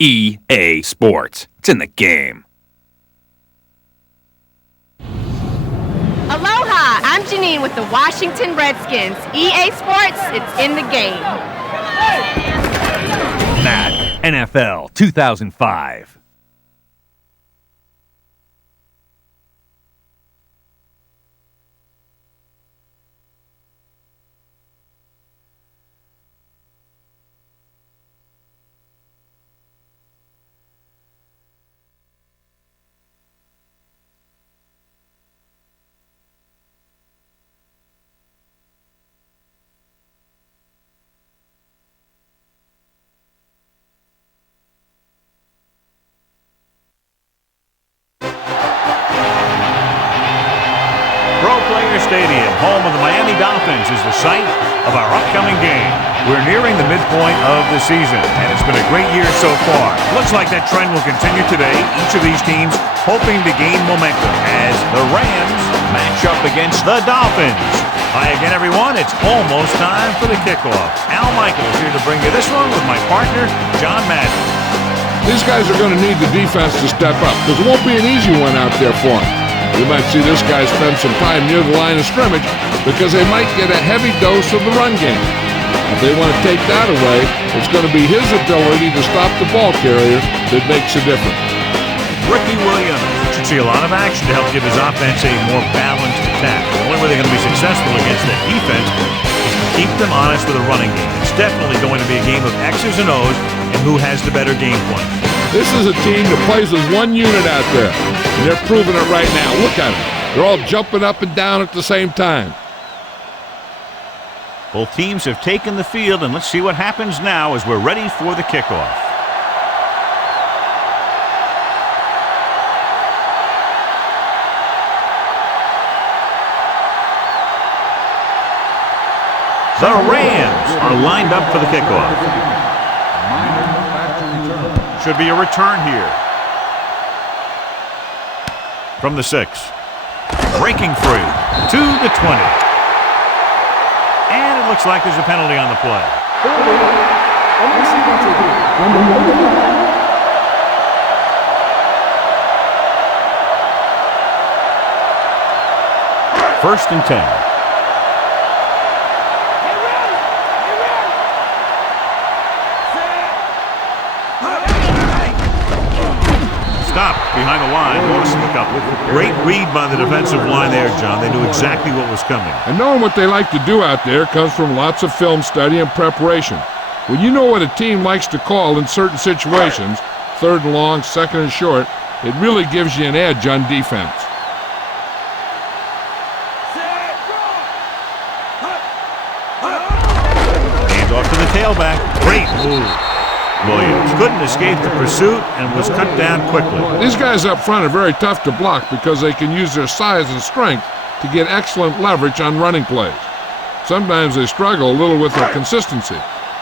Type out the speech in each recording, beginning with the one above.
EA Sports. It's in the game. Aloha, I'm Janine with the Washington Redskins. EA Sports, it's in the game. Madden NFL 2005. Stadium, home of the Miami Dolphins, is the site of our upcoming game. We're nearing the midpoint of the season, and it's been a great year so far. Looks like that trend will continue today. Each of these teams hoping to gain momentum as the Rams match up against the Dolphins. Hi again, everyone. It's almost time for the kickoff. Al Michaels here to bring you this one with my partner, John Madden. These guys are going to need the defense to step up because it won't be an easy one out there for them. We might see this guy spend some time near the line of scrimmage because they might get a heavy dose of the run game. If they want to take that away, it's going to be his ability to stop the ball carrier that makes a difference. Ricky Williams should see a lot of action to help give his offense a more balanced attack. The only way they're going to be successful against that defense is to keep them honest with a running game. It's definitely going to be a game of X's and O's and who has the better game plan. This is a team that plays as one unit out there, and they're proving it right now. Look at them. They're all jumping up and down at the same time. Both teams have taken the field, and let's see what happens now as we're ready for the kickoff. The Rams are lined up for the kickoff. Should be a return here. From the 6. Breaking free to the 20. And it looks like there's a penalty on the play. First and 10. Behind the line, lost a couple. Great read by the defensive line there, John. They knew exactly what was coming. And knowing what they like to do out there comes from lots of film study and preparation. When you know what a team likes to call in certain situations, third and long, second and short, it really gives you an edge on defense. Hands off to the tailback. Great move. Williams couldn't escape the pursuit and was cut down quickly. These guys up front are very tough to block because they can use their size and strength to get excellent leverage on running plays. Sometimes they struggle a little with their consistency,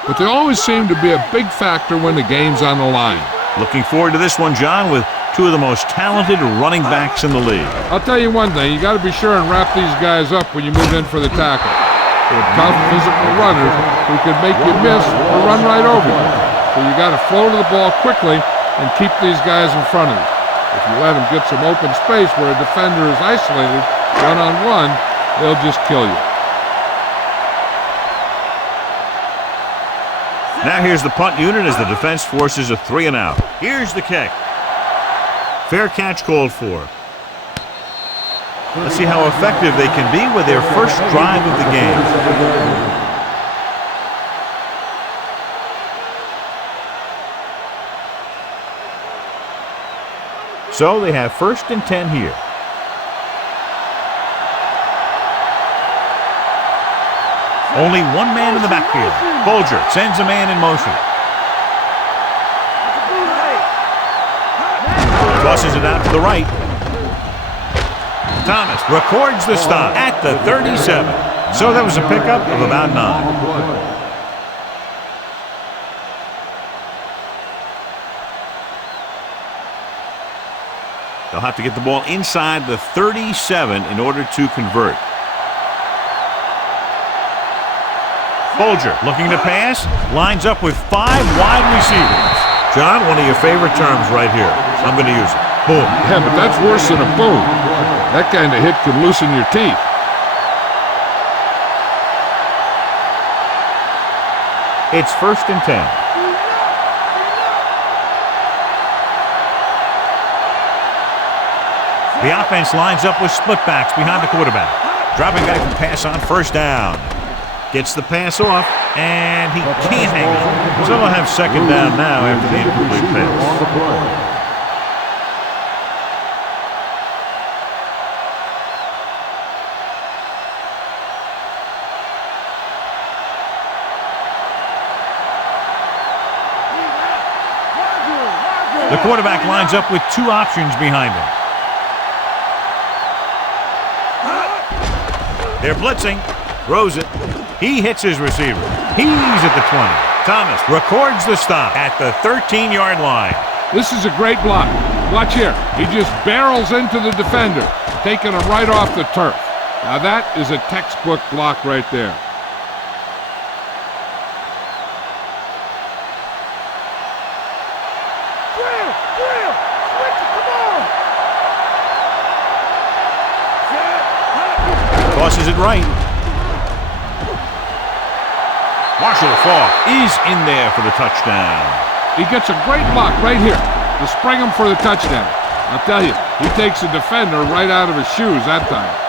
but they always seem to be a big factor when the game's on the line. Looking forward to this one, John, with two of the most talented running backs in the league. I'll tell you one thing, you got to be sure and wrap these guys up when you move in for the tackle. They're tough physical runners who can make you miss or run right over you. So you got to flow to the ball quickly and keep these guys in front of you. If you let them get some open space where a defender is isolated, one-on-one, they'll just kill you. Now here's the punt unit as the defense forces a 3 and out. Here's the kick. Fair catch called for. Let's see how effective they can be with their first drive of the game. So they have first and 10 here. Only one man in the backfield. Bolger sends a man in motion. Tosses it out to the right. Thomas records the stop at the 37. So that was a pickup of about 9. They'll have to get the ball inside the 37 in order to convert. Bolger looking to pass, lines up with 5 wide receivers. John, one of your favorite terms right here. I'm going to use it. Boom. Yeah, but that's worse than a boom. That kind of hit could loosen your teeth. It's 1st and 10. The offense lines up with split backs behind the quarterback. Dropping back to pass on 1st down. Gets the pass off, and he can't hang on. So they'll have 2nd down now after the incomplete pass. The quarterback lines up with 2 options behind him. They're blitzing. Throws it. He hits his receiver. He's at the 20. Thomas records the stop at the 13-yard line. This is a great block. Watch here. He just barrels into the defender, taking him right off the turf. Now that is a textbook block right there. Tosses it right. Marshall Faulk is in there for the touchdown. He gets a great block right here to spring him for the touchdown. I'll tell you, he takes the defender right out of his shoes that time.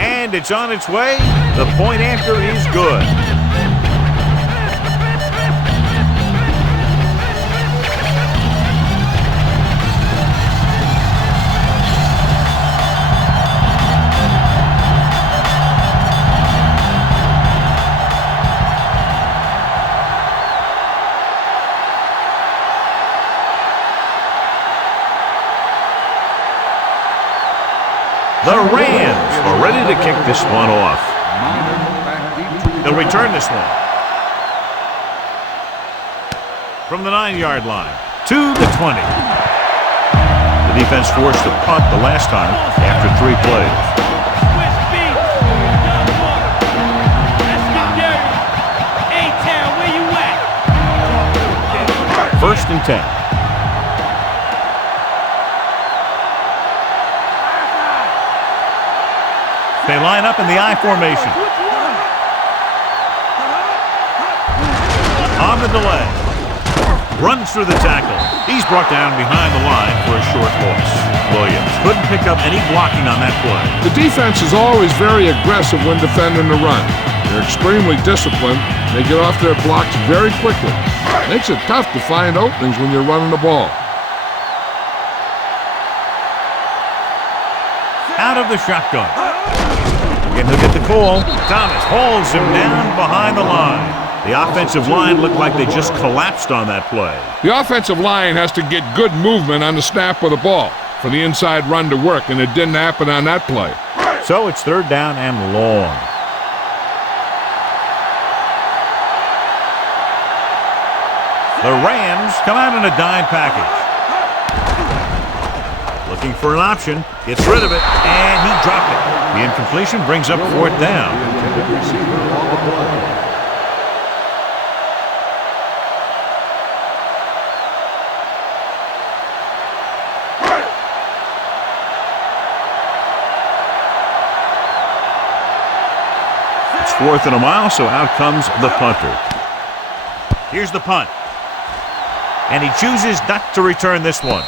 And it's on its way. The point after is good. The Rams are ready to kick this one off. They'll return this one. From the 9-yard line to the 20. The defense forced a punt the last time after 3 plays. 1st and 10. They line up in the I formation. On the delay. Runs through the tackle. He's brought down behind the line for a short loss. Williams couldn't pick up any blocking on that play. The defense is always very aggressive when defending the run. They're extremely disciplined. They get off their blocks very quickly. Makes it tough to find openings when you're running the ball. Out of the shotgun. And he'll get the call. Thomas holds him down behind the line. The offensive line looked like they just collapsed on that play. The offensive line has to get good movement on the snap of the ball for the inside run to work, and it didn't happen on that play. So it's 3rd down and long. The Rams come out in a dime package. Looking for an option, gets rid of it, and he dropped it. The incompletion brings up 4th down. It's 4th and a mile, so out comes the punter. Here's the punt. And he chooses not to return this one.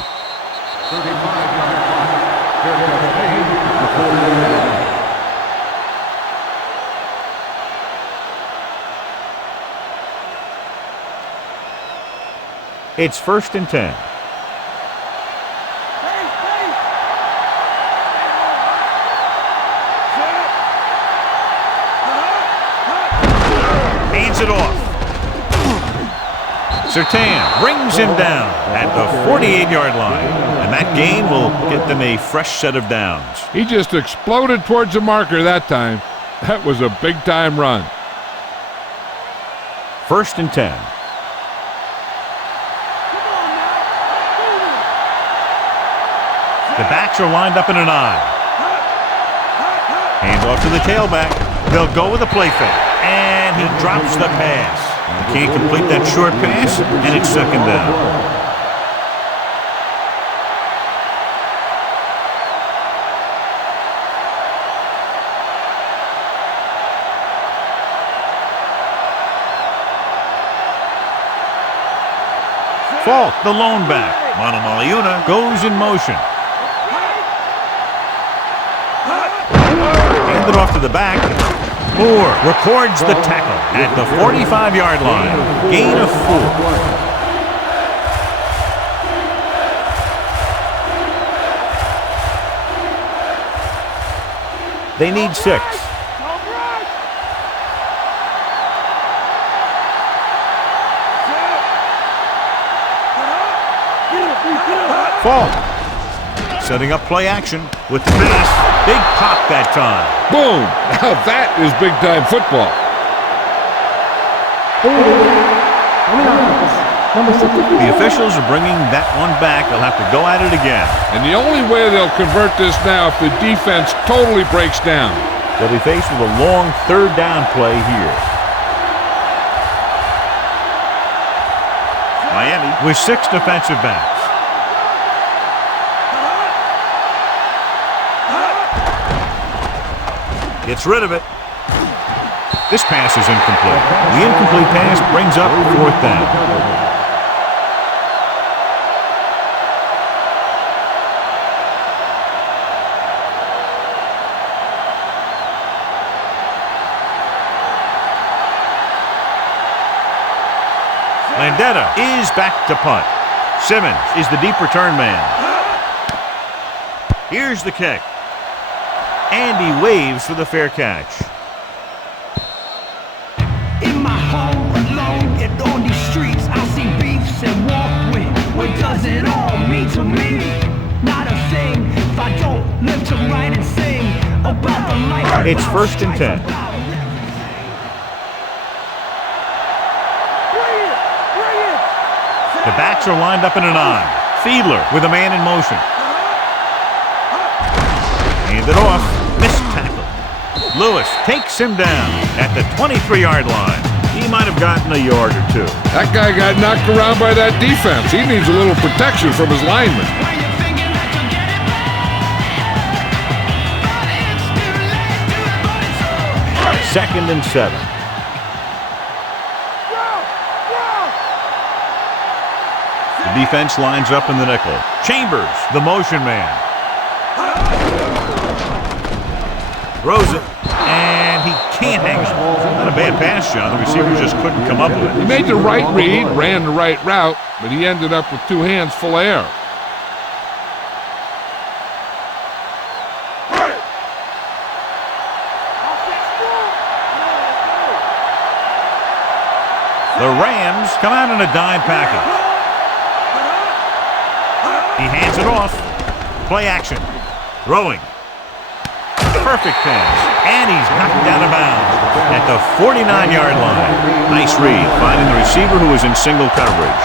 It's 1st and 10. Hands it off. Surtain brings him down at the 48-yard line. And that gain will get them a fresh set of downs. He just exploded towards the marker that time. That was a big-time run. 1st and 10. The backs are lined up in an I. Hand off to the tailback. They'll go with a play fake. And he drops the pass. He can't complete that short pass, and it's 2nd down. Falk, the lone back. Monomaliuna goes in motion. Handed off to the back. Moore records the tackle at the 45-yard line. Gain of 4. They need 6. Falk setting up play action with the pass. Big pop that time. Boom! Now that is big-time football. The officials are bringing that one back. They'll have to go at it again. And the only way they'll convert this now if the defense totally breaks down. They'll be faced with a long 3rd down play here. Miami with 6 defensive backs. Gets rid of it. This pass is incomplete. The incomplete pass brings up 4th down. Landetta is back to punt. Simmons is the deep return man. Here's the kick. And he waves for the fair catch. In my home alone and on these streets, I see beefs and walk with. What does it all mean to me? Not a thing if I don't live to write and sing about the life. It's 1st and 10. The backs are lined up in an I. Fiedler with a man in motion. Handed off. Missed tackle. Lewis takes him down at the 23-yard line. He might have gotten a yard or 2. That guy got knocked around by that defense. He needs a little protection from his linemen. 2nd and 7. The defense lines up in the nickel. Chambers, the motion man. Throws it, and he can't hang on. Not a bad pass, John. The receiver just couldn't come up with it. He made the right read, ran the right route, but he ended up with 2 hands full of air. The Rams come out in a dime package. He hands it off. Play action. Throwing. Perfect pass. And he's knocked down of bounds at the 49-yard line. Nice read, finding the receiver who was in single coverage.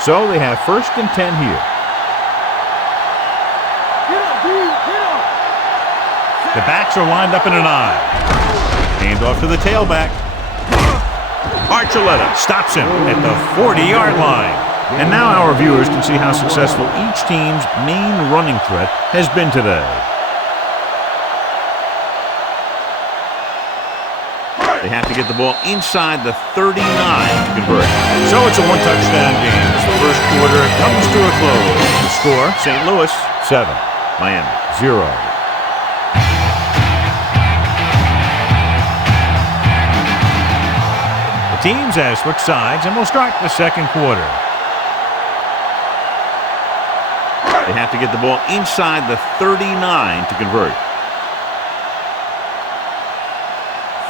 So they have 1st and 10 here. The backs are lined up in an I. Hand off to the tailback. Archuleta stops him at the 40-yard line. And now our viewers can see how successful each team's main running threat has been today. They have to get the ball inside the 39 to convert. So it's a one-touchdown game as the first quarter comes to a close. The score, St. Louis 7, Miami 0. The teams have switched sides, and we'll start the second quarter. They have to get the ball inside the 39 to convert.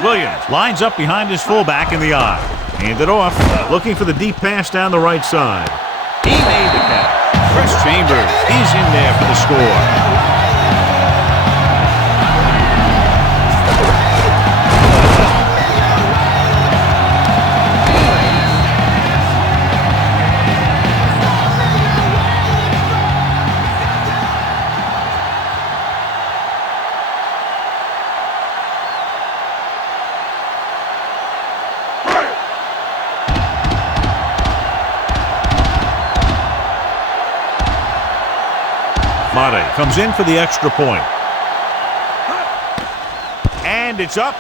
Williams lines up behind his fullback in the eye. Hand it off, looking for the deep pass down the right side. He made the catch. Chris Chambers is in there for the score. Mate comes in for the extra point. And it's up.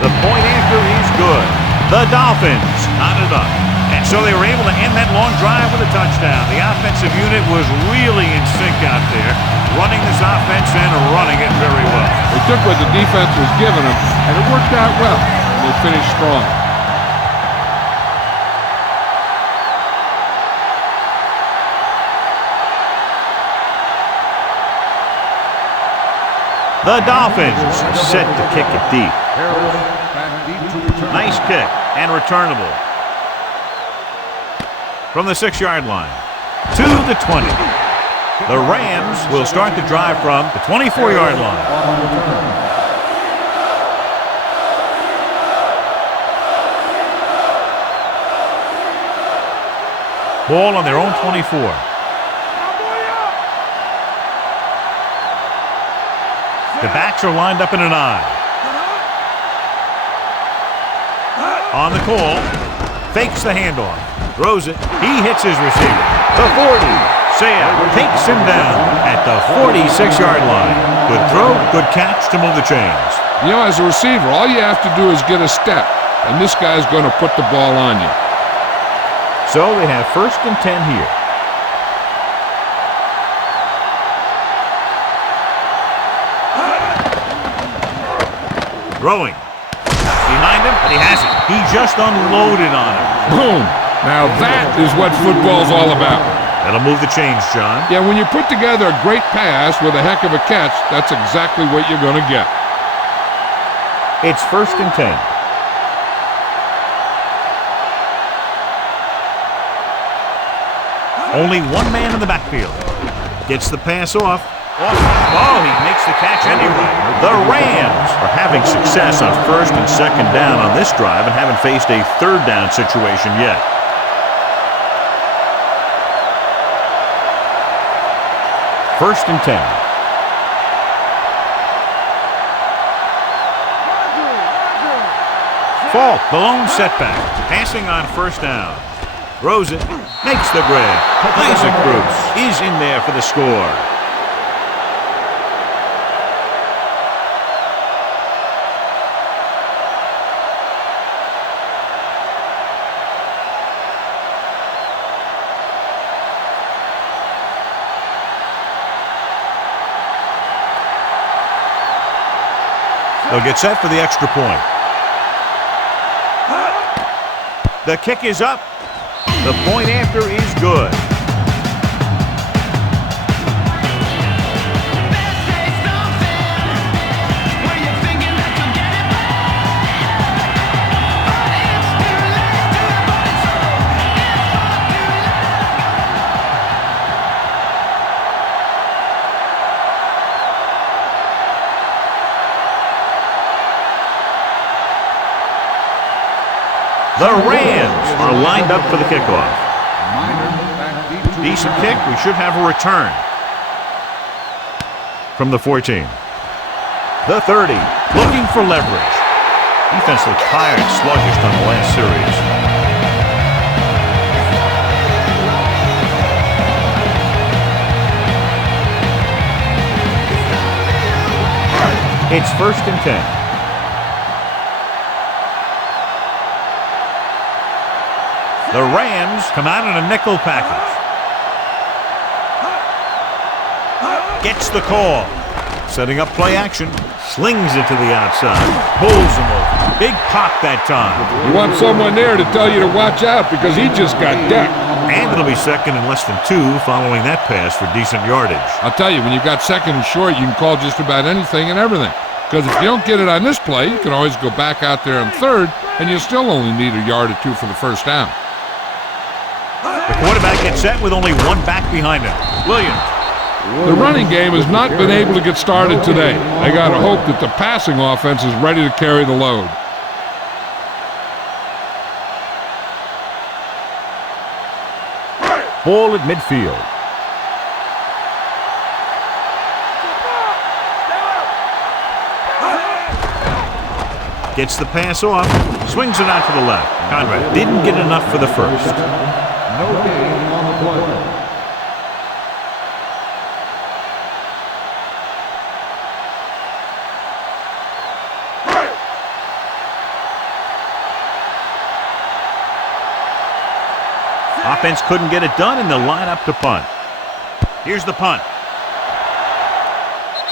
The point after is good. The Dolphins knotted up. And so they were able to end that long drive with a touchdown. The offensive unit was really in sync out there, running this offense and running it very well. They took what the defense was giving them, and it worked out well. They finished strong. The Dolphins set to kick it deep. Nice kick and returnable. From the 6-yard line to the 20. The Rams will start the drive from the 24-yard line. Ball on their own 24. The backs are lined up in an eye. On the call, fakes the handoff, throws it. He hits his receiver. The 40. Saya takes him down at the 46-yard line. Good throw, good catch to move the chains. You know, as a receiver, all you have to do is get a step, and this guy's going to put the ball on you. So they have 1st and 10 here. Throwing. Behind him, but he has it. He just unloaded on him. Boom. Now that is what football's all about. That'll move the chains, John. Yeah, when you put together a great pass with a heck of a catch, that's exactly what you're going to get. It's 1st and 10. Only one man in the backfield. Gets the pass off. Oh, he makes the catch anyway. The Rams are having success on 1st and 2nd down on this drive and haven't faced a 3rd down situation yet. First and 10. Falk, the lone setback. Passing on 1st down. Throws it. Makes the grab. Isaac Bruce is in there for the score. They'll get set for the extra point. The kick is up. The point after is good. The Rams are lined up for the kickoff. Decent kick. We should have a return. From the 14. The 30. Looking for leverage. Defense looked tired and sluggish on the last series. It's 1st and 10. The Rams come out in a nickel package. Gets the call. Setting up play action. Slings it to the outside. Pulls him over. Big pop that time. You want someone there to tell you to watch out because he just got decked. And it'll be second and less than 2 following that pass for decent yardage. I'll tell you, when you've got second and short, you can call just about anything and everything. Because if you don't get it on this play, you can always go back out there on third, and you still only need a yard or 2 for the first down. The quarterback gets set with only one back behind him. Williams. The running game has not been able to get started today. They got to hope that the passing offense is ready to carry the load. Ball at midfield. Gets the pass off, swings it out to the left. Conrad didn't get enough for the first. No gain on the play. Offense couldn't get it done, and they'll line up to punt. Here's the punt.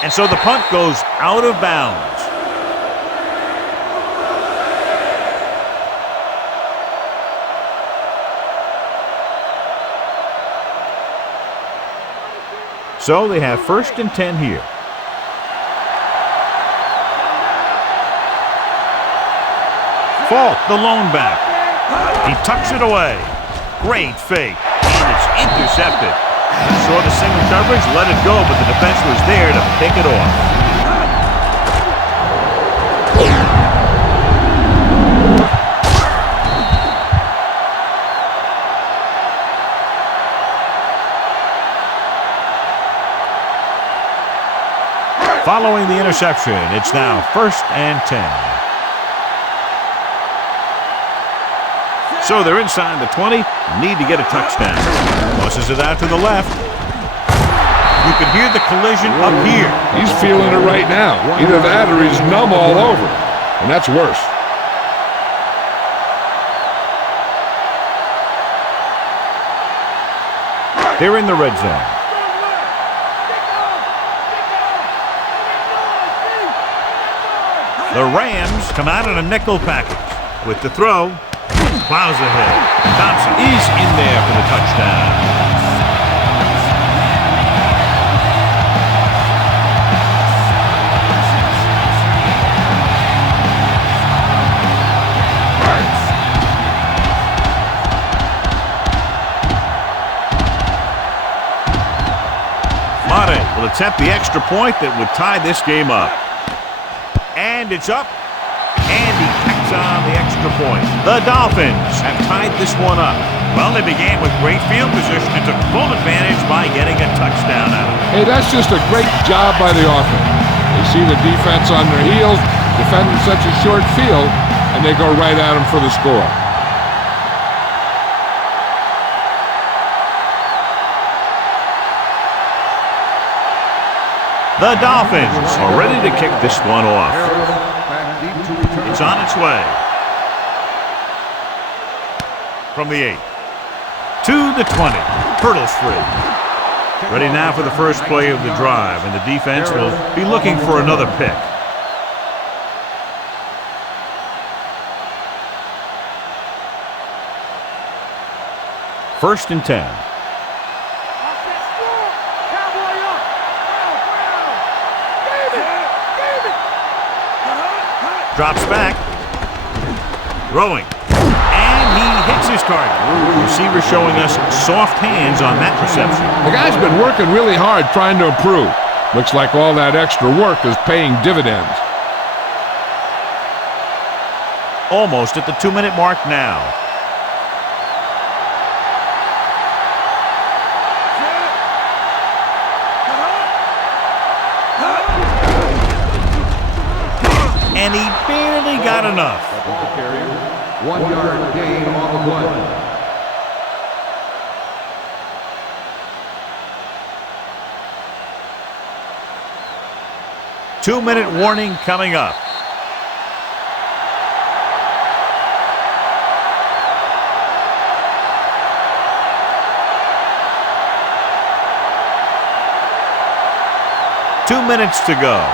And so the punt goes out of bounds. So they have 1st and 10 here. Falk, the lone back. He tucks it away. Great fake, and it's intercepted. Saw the single coverage, let it go, but the defense was there to pick it off. Following the interception, it's now 1st and 10. So they're inside the 20, need to get a touchdown. Tosses it out to the left. You can hear the collision up here. He's feeling it right now. Either that or he's numb all over. And that's worse. They're in the red zone. The Rams come out in a nickel package. With the throw, plows ahead. Thompson is in there for the touchdown. Mate will attempt the extra point that would tie this game up. And it's up. And he tacks on the extra point. The Dolphins have tied this one up. Well, they began with great field position and took full advantage by getting a touchdown out of it. Hey, that's just a great job by the offense. They see the defense on their heels, defending such a short field, and they go right at them for the score. The Dolphins are ready to kick this one off. It's on its way. From the 8 to the 20. Hurdles free. Ready now for the first play of the drive, and the defense will be looking for another pick. First and 10. Drops back. Throwing. And he hits his target. Receiver showing us soft hands on that reception. The guy's been working really hard trying to improve. Looks like all that extra work is paying dividends. Almost at the 2-minute mark now. And he barely got enough. 1 yard gain on the play. Two-minute warning coming up. Two minutes to go.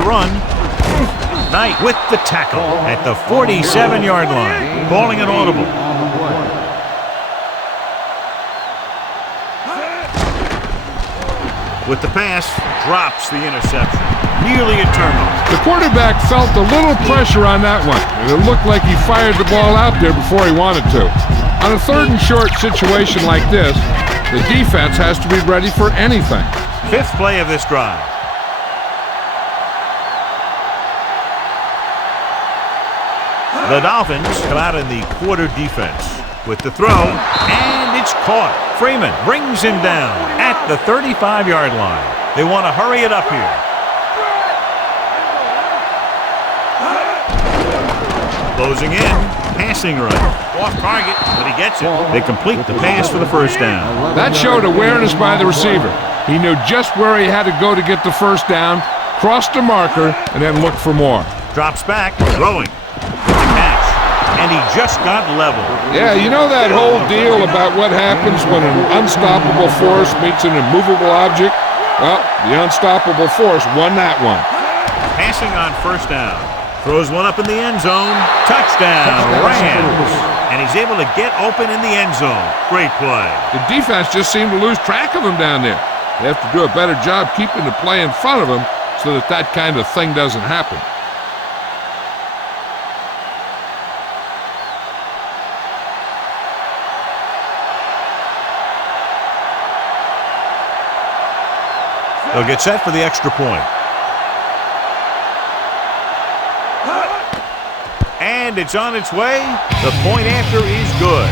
the run. Knight with the tackle at the 47-yard line, calling an audible. With the pass, drops the interception. Nearly a turnover. The quarterback felt a little pressure on that one, and it looked like he fired the ball out there before he wanted to. On a 3rd and short situation like this, the defense has to be ready for anything. 5th play of this drive. The Dolphins come out in the quarter defense with the throw, and it's caught. Freeman brings him down at the 35-yard line. They want to hurry it up here. Closing in, passing run. Off target, but he gets it. They complete the pass for the first down. That showed awareness by the receiver. He knew just where he had to go to get the first down, crossed the marker, and then looked for more. Drops back, throwing. With the catch, and he just got level. Yeah, you know that whole deal about what happens when an unstoppable force meets an immovable object? Well, the unstoppable force won that one. Passing on first down. Throws one up in the end zone. Touchdown, Rams. And he's able to get open in the end zone. Great play. The defense just seemed to lose track of him down there. They have to do a better job keeping the play in front of him so that that kind of thing doesn't happen. They'll get set for the extra point. And it's on its way. The point after is good.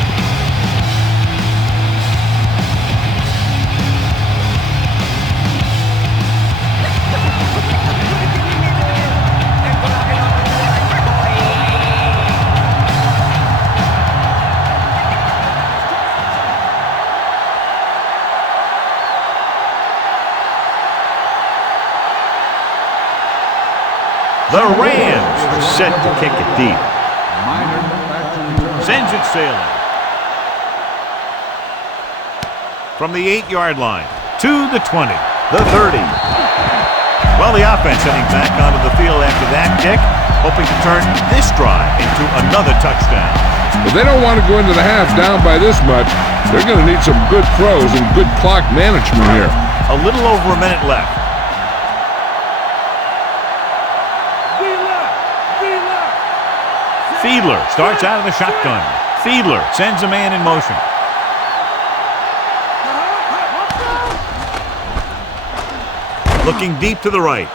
The Rams are set to kick it deep. Sends it sailing. From the 8-yard line to the 20, the 30. Well, the offense heading back onto the field after that kick, hoping to turn this drive into another touchdown. If they don't want to go into the half down by this much, they're going to need some good throws and good clock management here. A little over a minute left. Fiedler starts out of the shotgun. Fiedler sends a man in motion. Looking deep to the right.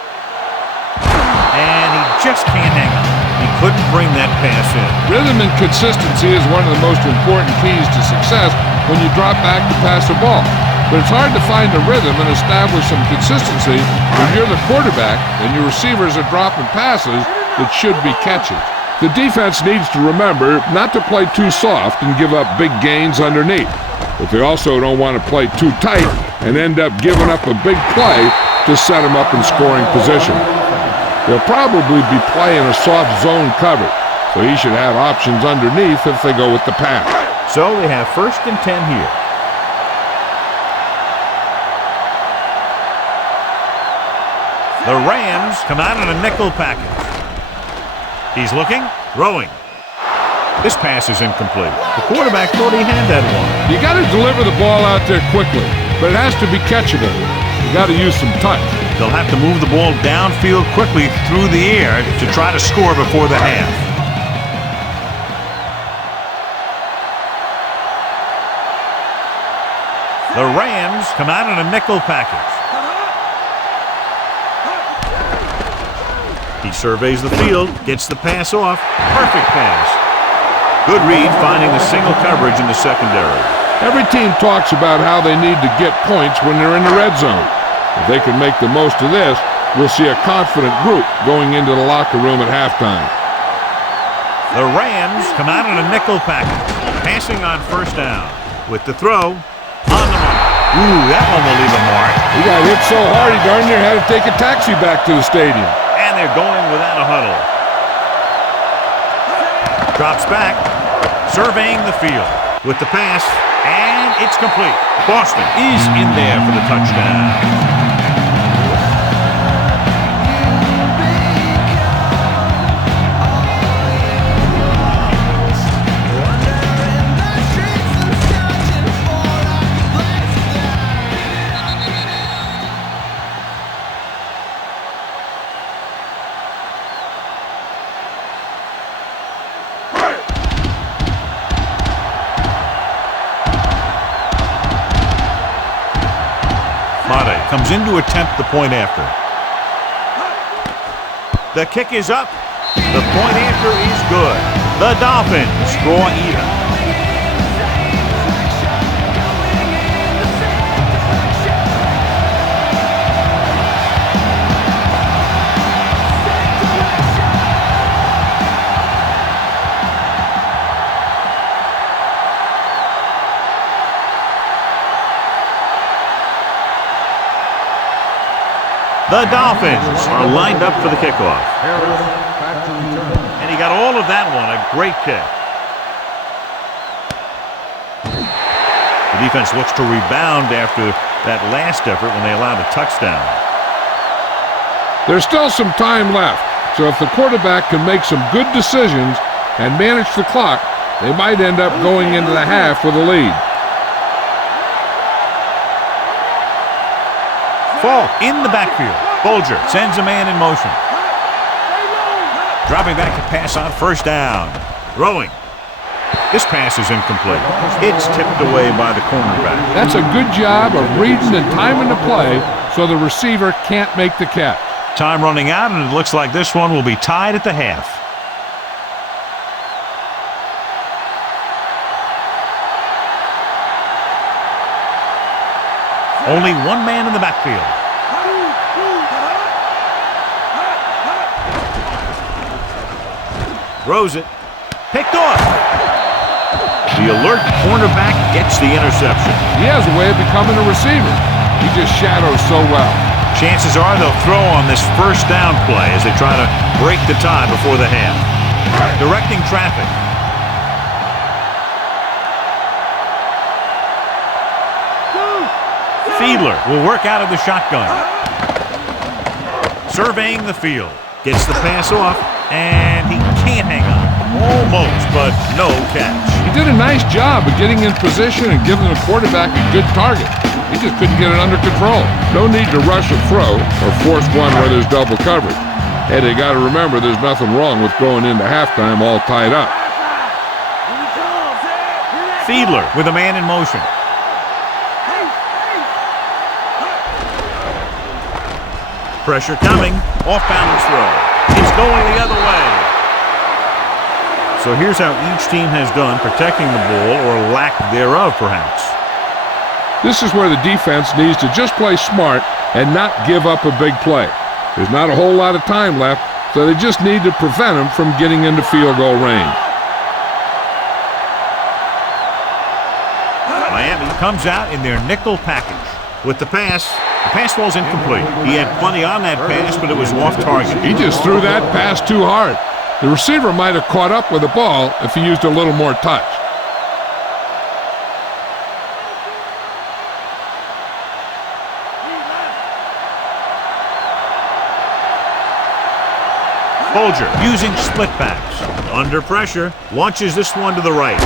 And he just can't hang on. He couldn't bring that pass in. Rhythm and consistency is one of the most important keys to success when you drop back to pass the ball. But it's hard to find a rhythm and establish some consistency when you're the quarterback and your receivers are dropping passes that should be catches. The defense needs to remember not to play too soft and give up big gains underneath. But they also don't want to play too tight and end up giving up a big play to set them up in scoring position. They'll probably be playing a soft zone cover, so he should have options underneath if they go with the pass. So they have 1st and 10 here. The Rams come out in a nickel package. He's looking, throwing. This pass is incomplete. The quarterback thought he had that one. You got to deliver the ball out there quickly, but it has to be catchable. You got to use some touch. They'll have to move the ball downfield quickly through the air to try to score before the half. The Rams come out in a nickel package. He surveys the field, gets the pass off. Perfect pass. Good read, finding the single coverage in the secondary. Every team talks about how they need to get points when they're in the red zone. If they can make the most of this, we'll see a confident group going into the locker room at halftime. The Rams come out in a nickel package, passing on first down. With the throw, on the mark. Ooh, that one will leave a mark. He got hit so hard he darn near had to take a taxi back to the stadium. And they're going without a huddle. Drops back, surveying the field with the pass, and it's complete. Boston is in there for the touchdown. comes in to attempt the point after. The kick is up. The point after is good. The Dolphins draw even. The Dolphins are lined up for the kickoff. And he got all of that one, a great kick. The defense looks to rebound after that last effort when they allowed a touchdown. There's still some time left, so if the quarterback can make some good decisions and manage the clock, they might end up going into the half with a lead. Falk in the backfield. Bulger sends a man in motion. Dropping back to pass on first down. Throwing. This pass is incomplete. It's tipped away by the cornerback. That's a good job of reading and timing the play so the receiver can't make the catch. Time running out, and it looks like this one will be tied at the half. Only one man in the backfield. Throws it. Picked off. The alert cornerback gets the interception. He has a way of becoming a receiver. He just shadows so well. Chances are they'll throw on this first down play as they try to break the tie before the half. Directing traffic. Fiedler will work out of the shotgun. Surveying the field. Gets the pass off, and he can't hang on. Almost, but no catch. He did a nice job of getting in position and giving the quarterback a good target. He just couldn't get it under control. No need to rush a throw or force one where there's double coverage. Hey, they got to remember there's nothing wrong with going into halftime all tied up. Fiedler with a man in motion. Pressure coming. Off-balance throw. It's going the other way. So here's how each team has done protecting the ball, or lack thereof, perhaps. This is where the defense needs to just play smart and not give up a big play. There's not a whole lot of time left, so they just need to prevent them from getting into field goal range. Miami comes out in their nickel package. With the pass falls incomplete. He had plenty on that pass, but it was off target. He just threw that pass too hard. The receiver might have caught up with the ball if he used a little more touch. Bulger using split backs. Under pressure, launches this one to the right.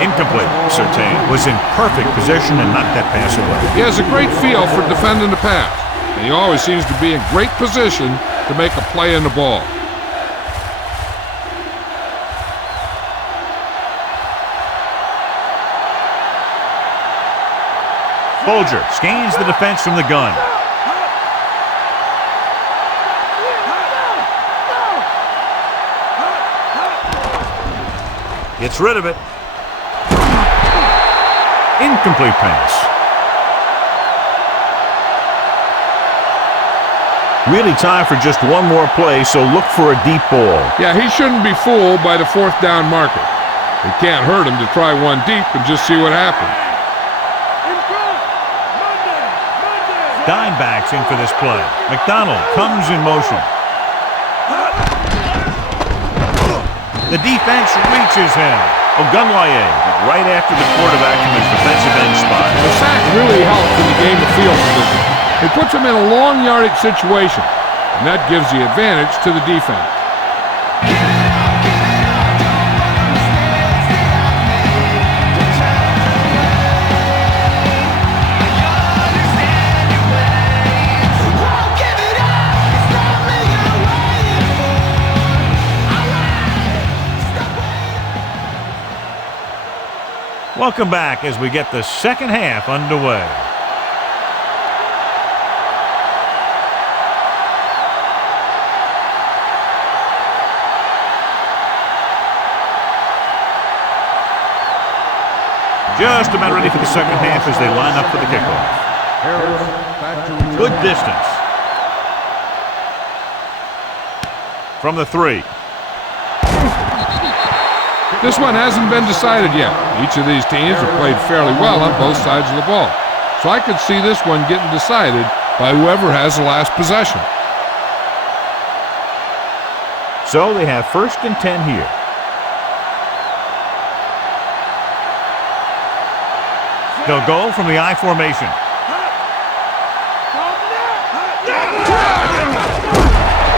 Incomplete. Surtain was in perfect position and knocked that pass away. He has a great feel for defending the pass, and he always seems to be in great position to make a play in the ball. Bulger scans the defense from the gun. Gets rid of it. Incomplete pass. Really time for just one more play, so look for a deep ball. Yeah, he shouldn't be fooled by the fourth down marker. It can't hurt him to try one deep and just see what happens. Dime backs in for this play. McDonald comes in motion. The defense reaches him. Ogunlaye right after the quarterback from his defensive end spot. The sack really helps in the game of field position. It puts him in a long yardage situation, and that gives the advantage to the defense. Welcome back as we get the second half underway. Just about ready for the second half as they line up for the kickoff. Good distance. From the 3. This one hasn't been decided yet. Each of these teams have played fairly well on both sides of the ball. So I could see this one getting decided by whoever has the last possession. So they have 1st and 10 here. They'll go from the I formation.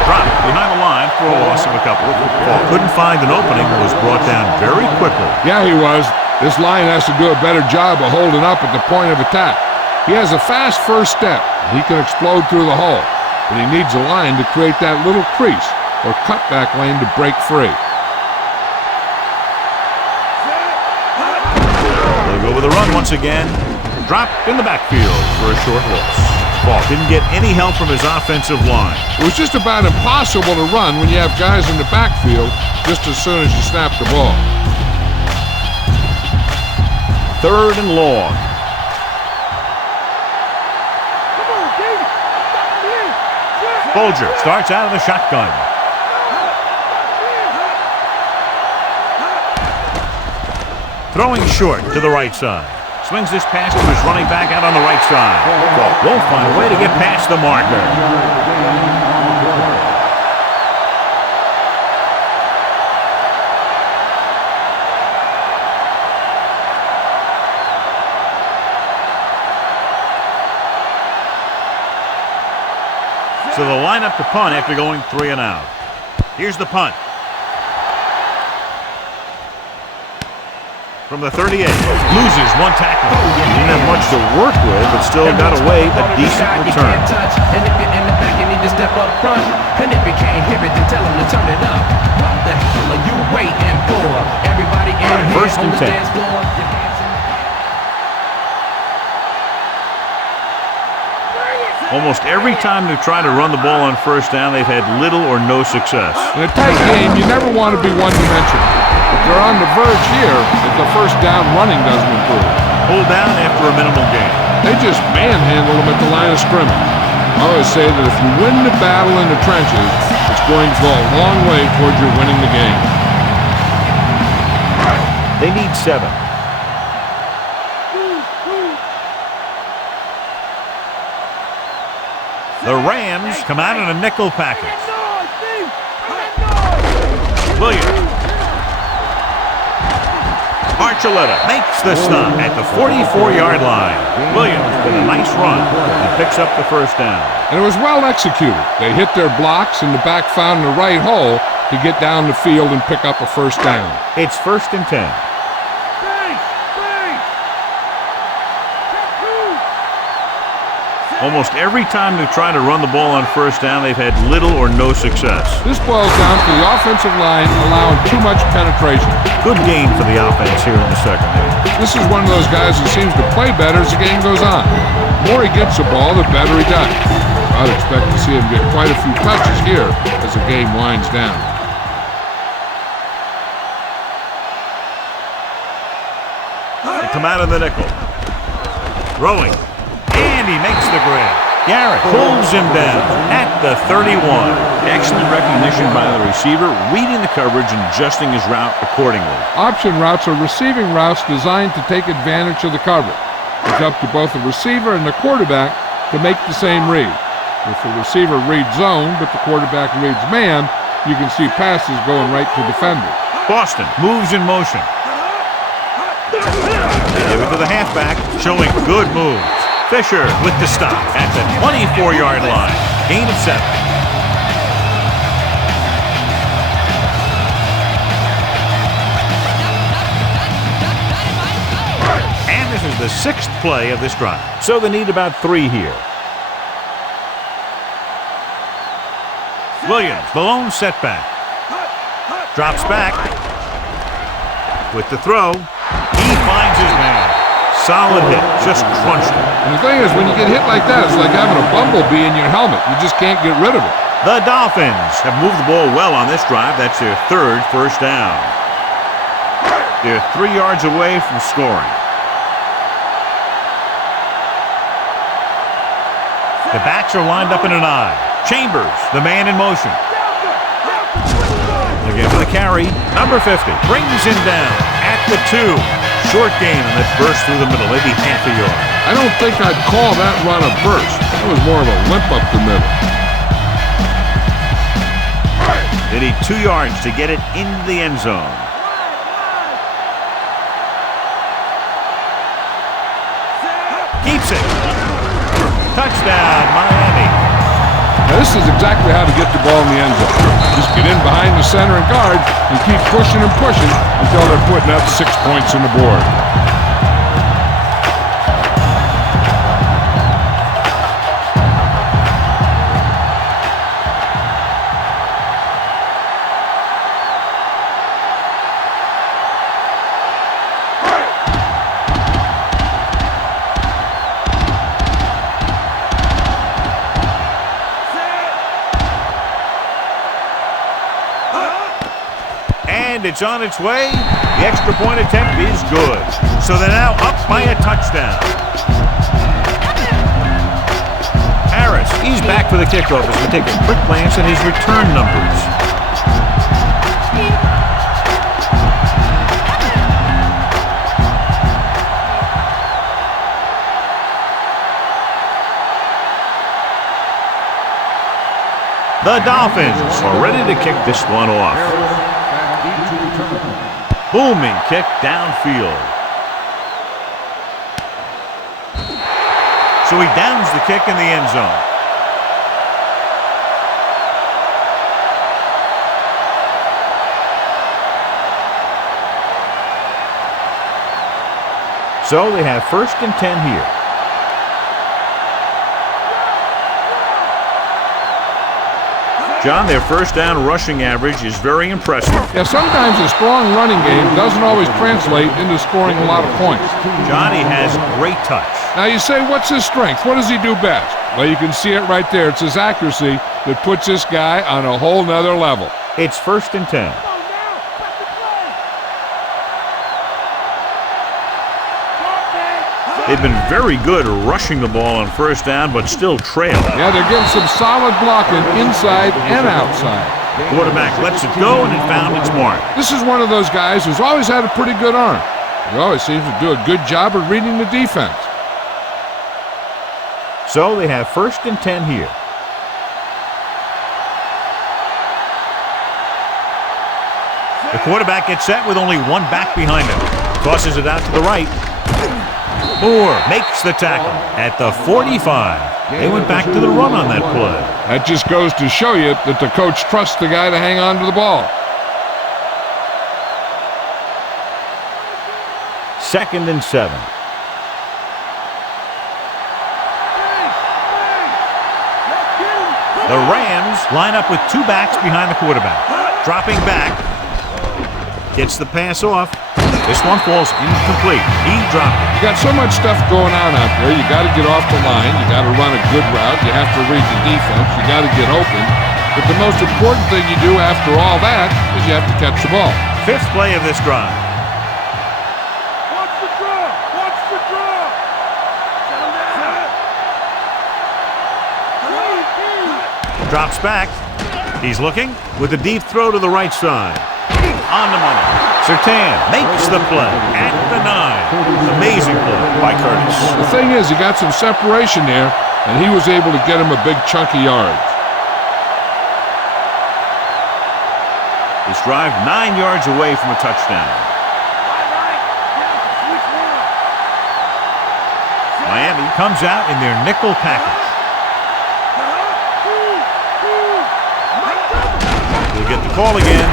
Drop behind the line for a loss of a couple. Couldn't find an opening and was brought down very quickly. Yeah, he was. This line has to do a better job of holding up at the point of attack. He has a fast first step. He can explode through the hole, but he needs a line to create that little crease or cutback lane to break free. They'll go with a run once again. Dropped in the backfield for a short loss. Ball didn't get any help from his offensive line. It was just about impossible to run when you have guys in the backfield just as soon as you snap the ball. 3rd and long. Bolger starts out of the shotgun. Throwing short to the right side. Swings this pass to his running back out on the right side. Won't find a way to get past the marker. So they'll line up to punt after going 3 and out. Here's the punt. From the 38. Loses one tackle. Didn't have much to work with, but still got away a decent return. And if you're in the back, you need to step up front. And if you can't hear it, then tell them to turn it up. What the hell are you waiting for? Everybody in here 1st on and the 10. dance floor. Almost every time they've tried to run the ball on 1st down, they've had little or no success. In a tight game, you never want to be one-dimensional. But they're on the verge here if the 1st down running doesn't improve. Pulled down after a minimal gain. They just manhandle them at the line of scrimmage. I always say that if you win the battle in the trenches, it's going to go a long way towards you winning the game. They need 7. The Rams come out in a nickel package. Williams. Archuleta makes the stop at the 44-yard line. Williams with a nice run and picks up the 1st down. And it was well executed. They hit their blocks and the back found the right hole to get down the field and pick up a 1st down. It's 1st and 10. Almost every time they've tried to run the ball on 1st down, they've had little or no success. This boils down to the offensive line allowing too much penetration. Good gain for the offense here in the second half. This is one of those guys who seems to play better as the game goes on. The more he gets the ball, the better he does. I'd expect to see him get quite a few touches here as the game winds down. They come out of the nickel. Throwing. And he makes the grab. Garrett pulls him down at the 31. Excellent recognition by the receiver, reading the coverage and adjusting his route accordingly. Option routes are receiving routes designed to take advantage of the coverage. It's up to both the receiver and the quarterback to make the same read. If the receiver reads zone, but the quarterback reads man, you can see passes going right to defenders. Boston moves in motion. They give it to the halfback, showing good moves. Fisher with the stop at the 24-yard line. Gain of 7. And this is the 6th play of this drive. So they need about 3 here. Williams, the lone setback. Drops back. With the throw, he finds his man. Solid hit, just crunched him. And the thing is, when you get hit like that, it's like having a bumblebee in your helmet. You just can't get rid of it. The Dolphins have moved the ball well on this drive. That's their 3rd 1st down. They're 3 yards away from scoring. The backs are lined up in an I. Chambers, the man in motion. Again for the carry. Number 50 brings him down at the 2. Short gain on that burst through the middle, maybe half a yard. I don't think I'd call that run a burst. That was more of a limp up the middle. They need 2 yards to get it into the end zone. Keeps it. Touchdown, Miami. Now, this is exactly how to get the ball in the end zone. Just get in behind the center and guard and keep pushing and pushing until they're putting up 6 points on the board. It's on its way. The extra point attempt is good. So they're now up by a touchdown. Harris, he's back for the kickoff as we take a quick glance at his return numbers. The Dolphins are ready to kick this one off. Booming kick downfield. So he downs the kick in the end zone. So they have 1st and 10 here. John, their first down rushing average is very impressive. Yeah, sometimes a strong running game doesn't always translate into scoring a lot of points. Johnny has great touch. Now you say, what's his strength? What does he do best? Well, you can see it right there. It's his accuracy that puts this guy on a whole nother level. It's 1st and 10. They've been very good rushing the ball on 1st down, but still trail. Yeah, they're getting some solid blocking inside and outside. Quarterback lets it go, and it found its mark. This is one of those guys who's always had a pretty good arm. He always seems to do a good job of reading the defense. So they have 1st and 10 here. The quarterback gets set with only one back behind him. Tosses it out to the right. Moore makes the tackle at the 45. They went back to the run on that play. That just goes to show you that the coach trusts the guy to hang on to the ball. 2nd and 7. The Rams line up with 2 backs behind the quarterback. Dropping back. Gets the pass off. This one falls incomplete. He dropped it. You got so much stuff going on out there. You got to get off the line. You got to run a good route. You have to read the defense. You got to get open. But the most important thing you do after all that is you have to catch the ball. 5th play of this drive. Watch the draw! Watch the draw! Drops back. He's looking with a deep throw to the right side. On the money. Surtain makes the play at the 9. Amazing play by Curtis. The thing is, he got some separation there, and he was able to get him a big chunk of yards. This drive 9 yards away from a touchdown. Miami comes out in their nickel package. We'll get the call again.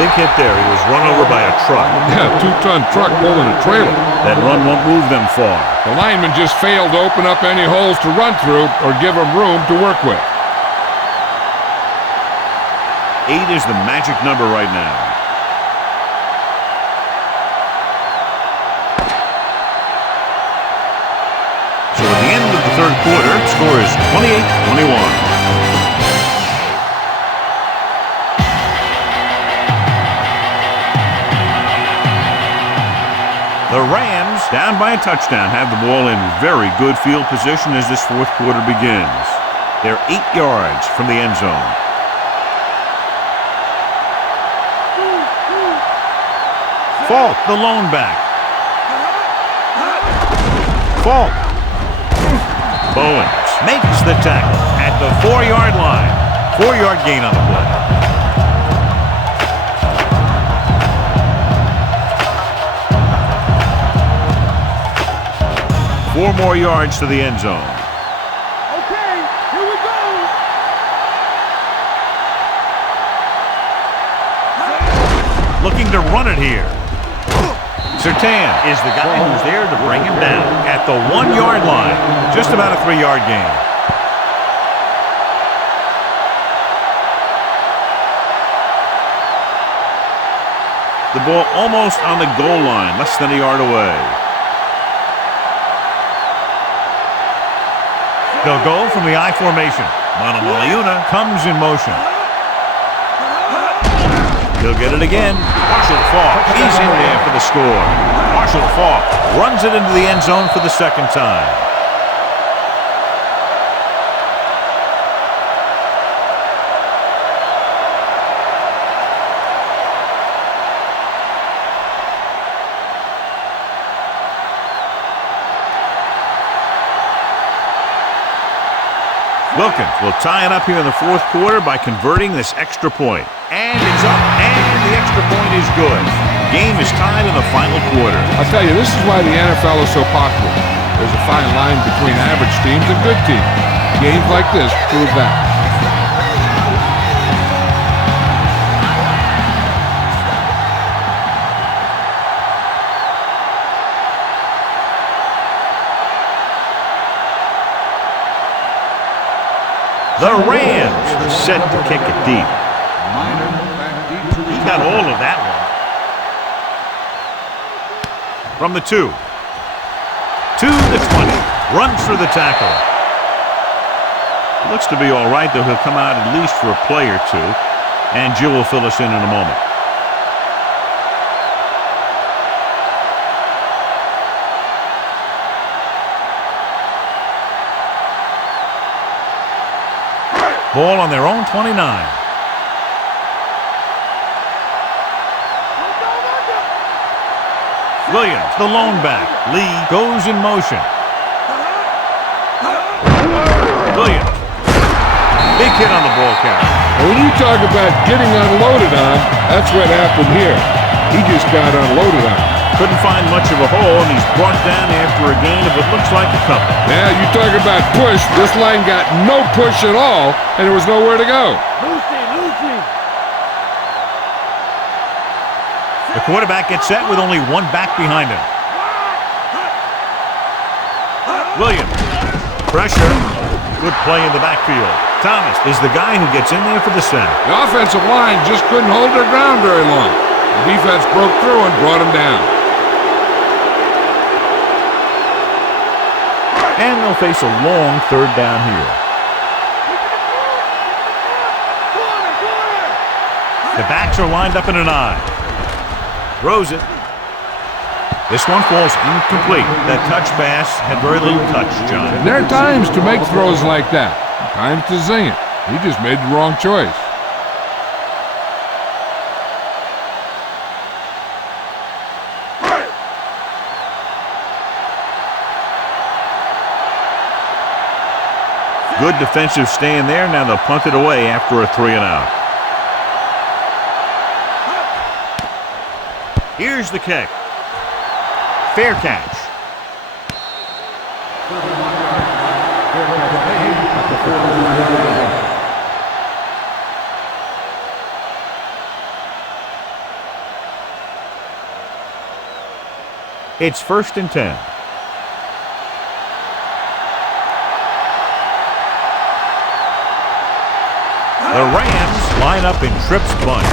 Big hit there. He was run over by a truck. Yeah, 2-ton truck pulling a trailer. That run won't move them far. The lineman just failed to open up any holes to run through or give him room to work with. 8 is the magic number right now. So at the end of the 3rd quarter, the score is 28-21. The Rams Down by a touchdown, have the ball in very good field position as this fourth quarter begins. They're 8 yards from the end zone. Falk, the lone back. Falk. Bowens makes the tackle at the 4-yard line. 4-yard gain on the play. 4 more yards to the end zone. Okay, here we go. Looking to run it here. Surtain is the guy who's there to bring him down at the 1-yard line. Just about a 3-yard gain. The ball almost on the goal line, less than a yard away. They'll go from the I formation. Manamaliuna comes in motion. He'll get it again. Marshall Falk, he's in there for the score. Marshall Falk runs it into the end zone for the second time. Wilkins will tie it up here in the fourth quarter by converting this extra point. And it's up, and the extra point is good. Game is tied in the final quarter. I'll tell you, this is why the NFL is so popular. There's a fine line between average teams and good teams. Games like this prove that. The Rams are set to kick it deep. He got all of that one. From the 2. To the 20. Runs through the tackle. Looks to be all right, though he'll come out at least for a play or two. And Jill will fill us in a moment. Ball on their own 29. Williams, the lone back. Lee goes in motion. Williams. Big hit on the ball carrier. When you talk about getting unloaded on, that's what happened here. He just got unloaded on. Couldn't find much of a hole, and he's brought down after a gain of what looks like a couple. Yeah, you talk about push. This line got no push at all, and there was nowhere to go. Lucy. The quarterback gets set with only one back behind him. Williams. Pressure. Good play in the backfield. Thomas is the guy who gets in there for the sack. The offensive line just couldn't hold their ground very long. The defense broke through and brought him down. And they'll face a long third down here. The backs are lined up in an I. Throws it. This one falls incomplete. That touch pass had very little touch, John. And there are times to make throws like that. Times to zing it. He just made the wrong choice. Good defensive stand there. Now they'll punt it away after a 3-and-out. Here's the kick. Fair catch. It's 1st and 10. The Rams line up in trips bunch.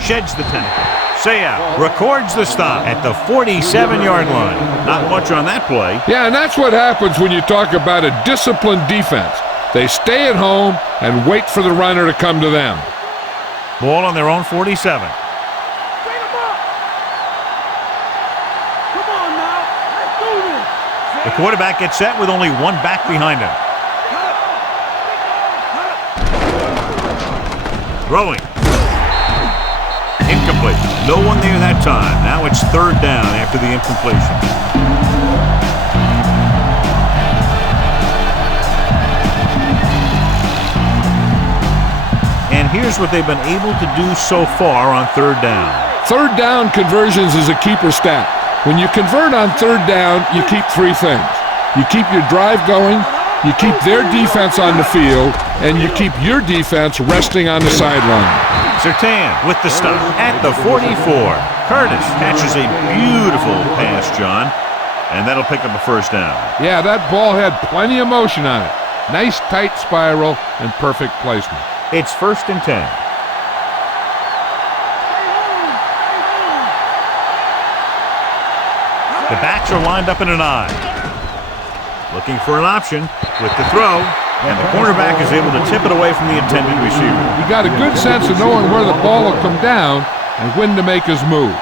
Sheds the tentacle. Sayah records the stop at the 47-yard line. Not much on that play. Yeah, and that's what happens when you talk about a disciplined defense. They stay at home and wait for the runner to come to them. Ball on their own 47. Come on now. Let's do The quarterback gets set with only one back behind him. Throwing. Incomplete. No one there that time. Now it's third down after the incompletion. And here's what they've been able to do so far on third down. Third down conversions is a keeper stat. When you convert on third down, you keep three things. You keep your drive going, you keep their defense on the field, and you keep your defense resting on the sideline. Surtain with the stop at the 44. Curtis catches a beautiful pass, John, and that'll pick up a first down. Yeah, that ball had plenty of motion on it. Nice tight spiral and perfect placement. It's 1st and 10. The backs are lined up in an I. Looking for an option with the throw, and the cornerback is able to tip it away from the intended receiver. He got a good sense of knowing where the ball will come down and when to make his move.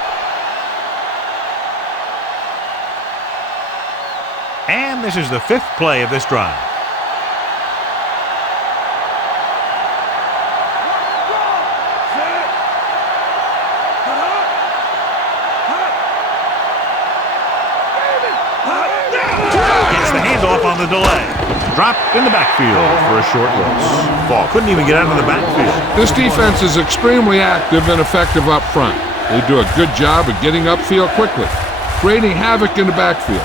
And this is the 5th play of this drive. On the delay. Dropped in the backfield for a short loss. Ball couldn't even get out of the backfield. This defense is extremely active and effective up front. They do a good job of getting upfield quickly, creating havoc in the backfield.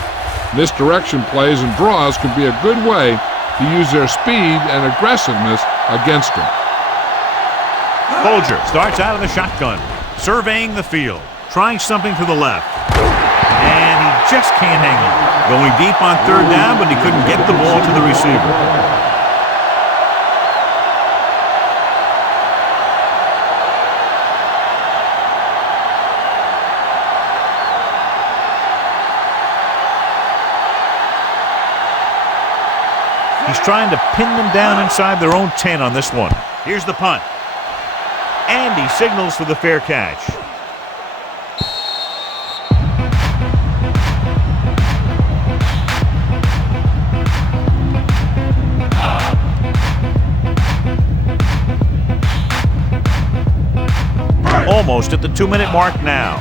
Misdirection plays and draws can be a good way to use their speed and aggressiveness against them. Folger starts out of the shotgun, surveying the field, trying something to the left. And he just can't hang on. Going deep on third down, but he couldn't get the ball to the receiver. He's trying to pin them down inside their own 10 on this one. Here's the punt. And he signals for the fair catch. Almost at the 2-minute mark now.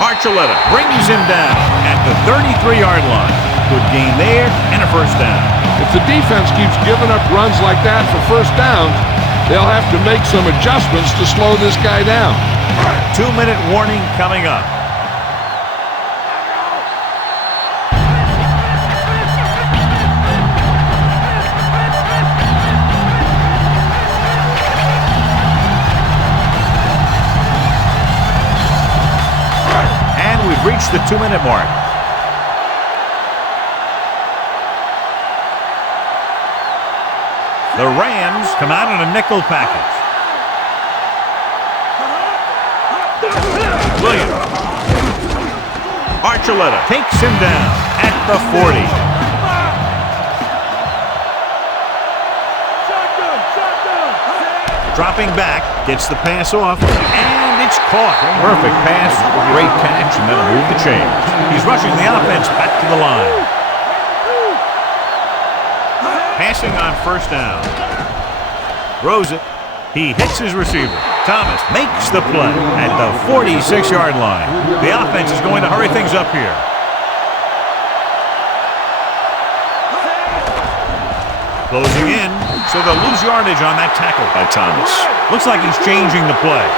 Archuleta brings him down at the 33-yard line. Good gain there and a first down. If the defense keeps giving up runs like that for first downs, they'll have to make some adjustments to slow this guy down. 2-minute warning coming up. And we've reached the 2-minute mark. The Rams come out in a nickel package. Williams. Archuleta takes him down at the 40. Dropping back, gets the pass off, and it's caught. Perfect pass, great catch, and that'll move the chains. He's rushing the offense back to the line. Passing on first down. Throws it. He hits his receiver. Thomas makes the play at the 46-yard line. The offense is going to hurry things up here. Closing in, so they'll lose yardage on that tackle by Thomas. Looks like he's changing the play.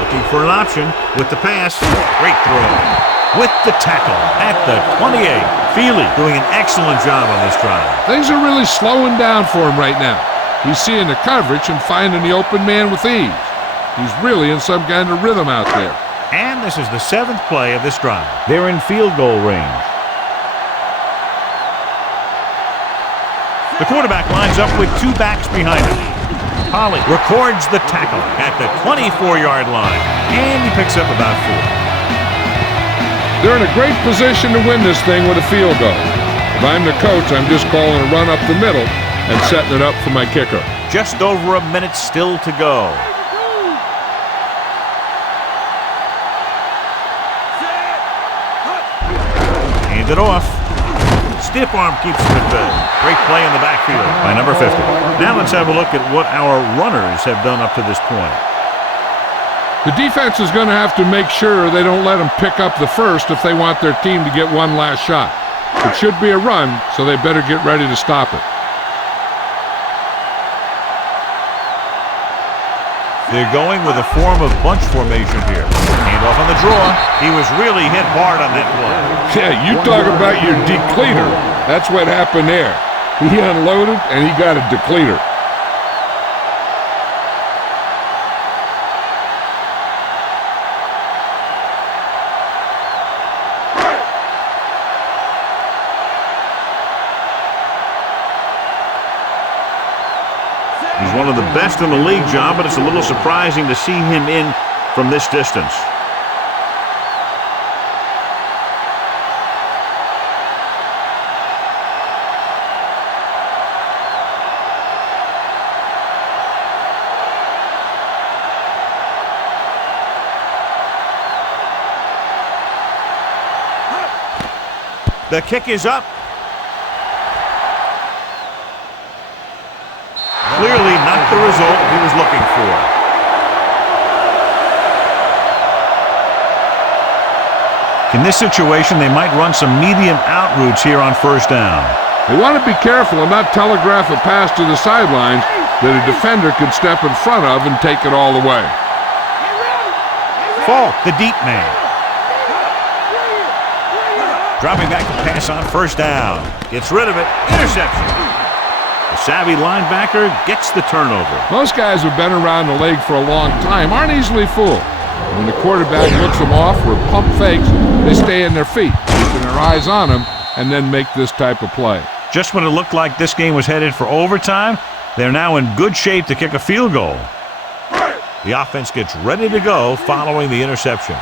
Looking for an option with the pass. Great throw. With the tackle at the 28. Feely doing an excellent job on this drive. Things are really slowing down for him right now. He's seeing the coverage and finding the open man with ease. He's really in some kind of rhythm out there. And this is the 7th play of this drive. They're in field goal range. The quarterback lines up with 2 backs behind him. Polly records the tackle at the 24-yard line, and he picks up about 4. They're in a great position to win this thing with a field goal. If I'm the coach, I'm just calling a run up the middle and setting it up for my kicker. Just over a minute still to go. Hand it off. Stiff arm keeps him at bay. Great play in the backfield by number 50. Now let's have a look at what our runners have done up to this point. The defense is going to have to make sure they don't let them pick up the first if they want their team to get one last shot. It should be a run, so they better get ready to stop it. They're going with a form of bunch formation here. Hand off on the draw. He was really hit hard on that play. Yeah, you talk about your depleter. That's what happened there. He unloaded, and he got a depleter. He's one of the best in the league, John, but it's a little surprising to see him in from this distance. The kick is up. Clearly not the result he was looking for. In this situation, they might run some medium out routes here on first down. They want to be careful and not telegraph a pass to the sidelines that a defender could step in front of and take it all the way. Falk, the deep man. Dropping back to pass on first down. Gets rid of it. Interception. The savvy linebacker gets the turnover. Most guys who've been around the league for a long time aren't easily fooled. When the quarterback looks them off or pump fakes, they stay in their feet, keeping their eyes on them, and then make this type of play. Just when it looked like this game was headed for overtime, they're now in good shape to kick a field goal. The offense gets ready to go following the interception.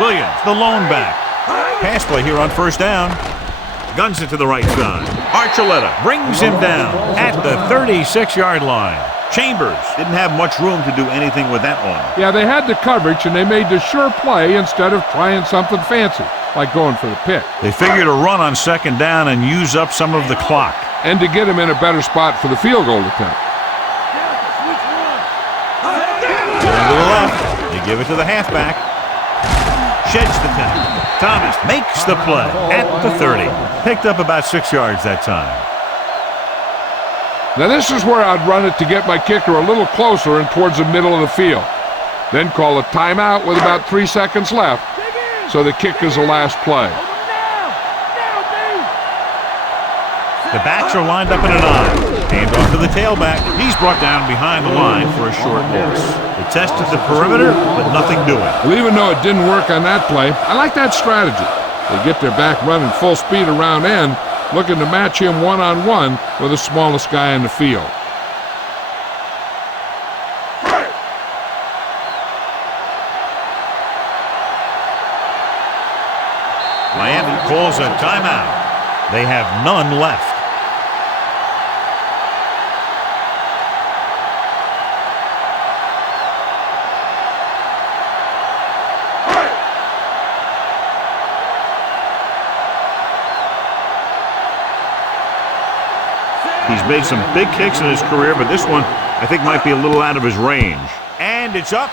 Williams, the lone back. Pass play here on first down. Guns it to the right side. Archuleta brings him down at the 36-yard line. Chambers didn't have much room to do anything with that one. Yeah, they had the coverage, and they made the sure play instead of trying something fancy, like going for the pick. They figured a run on second down and use up some of the clock. And to get him in a better spot for the field goal attempt. Going to the left. They give it to the halfback. Sheds the tackle. Thomas makes the play at the 30. Picked up about 6 yards that time. Now this is where I'd run it to get my kicker a little closer and towards the middle of the field. Then call a timeout with about 3 seconds left, so the kick is the last play. The backs are lined up in an eye. Hand off to the tailback. He's brought down behind the line for a short loss. They tested the perimeter, but nothing doing. Well, even though it didn't work on that play, I like that strategy. They get their back running full speed around end, looking to match him one-on-one with the smallest guy in the field. Miami calls a timeout. They have none left. He's made some big kicks in his career, but this one, I think, might be a little out of his range. And it's up.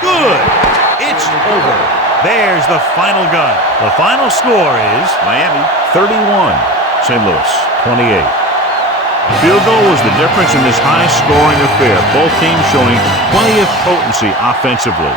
Good. It's over. There's the final gun. The final score is Miami 31, St. Louis 28. The field goal was the difference in this high-scoring affair. Both teams showing plenty of potency offensively.